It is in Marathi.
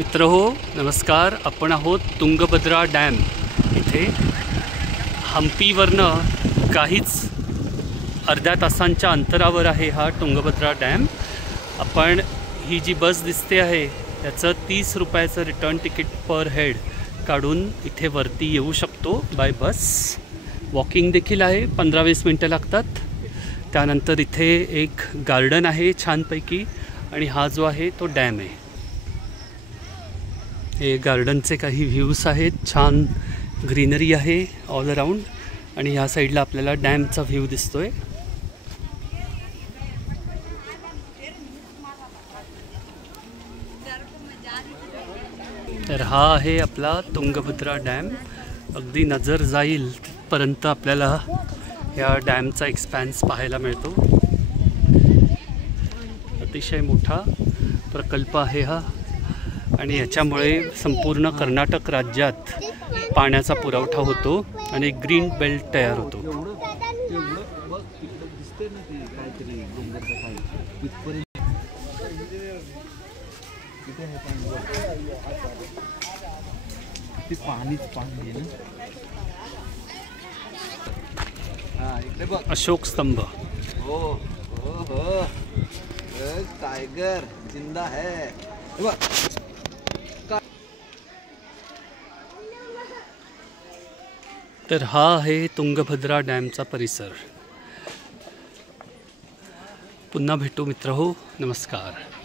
मित्रहो नमस्कार. आपण आहोत तुंगभद्रा डॅम इथे. हम्पीवरनं काहीच अर्ध्या तासांच्या अंतरावर आहे हा तुंगभद्रा डॅम. आपण ही जी बस दिसते आहे त्याचं 30 रुपयाचं रिटर्न तिकीट पर हेड काढून इथे वरती येऊ शकतो बाय बस. वॉकिंग देखील आहे, 15-20 मिनटं लागतात. त्यानंतर इथे एक गार्डन आहे छानपैकी आणि हा जो आहे तो डॅम आहे. हे गार्डनचे काही व्ह्यूज आहेत, छान ग्रीनरी आहे ऑल अराउंड आणि ह्या साईडला आपल्याला डॅमचा व्ह्यू दिसतोय. तर हा आहे आपला तुंगभद्रा डॅम. अगदी नजर जाईल तिथपर्यंत आपल्याला या डॅमचा एक्सपॅन्स पाहायला मिळतो. अतिशय मोठा प्रकल्प आहे हा आणि याच्यामुळे संपूर्ण कर्नाटक राज्यात पाण्याचा पुरवठा होतो आणि ग्रीन बेल्ट तयार होतो. अशोक स्तंभ. हो हो हो, टाइगर जिंदा है. तर हा आहे तुंगभद्रा डॅमचा परिसर. पुन्हा भेटू मित्रहो, नमस्कार.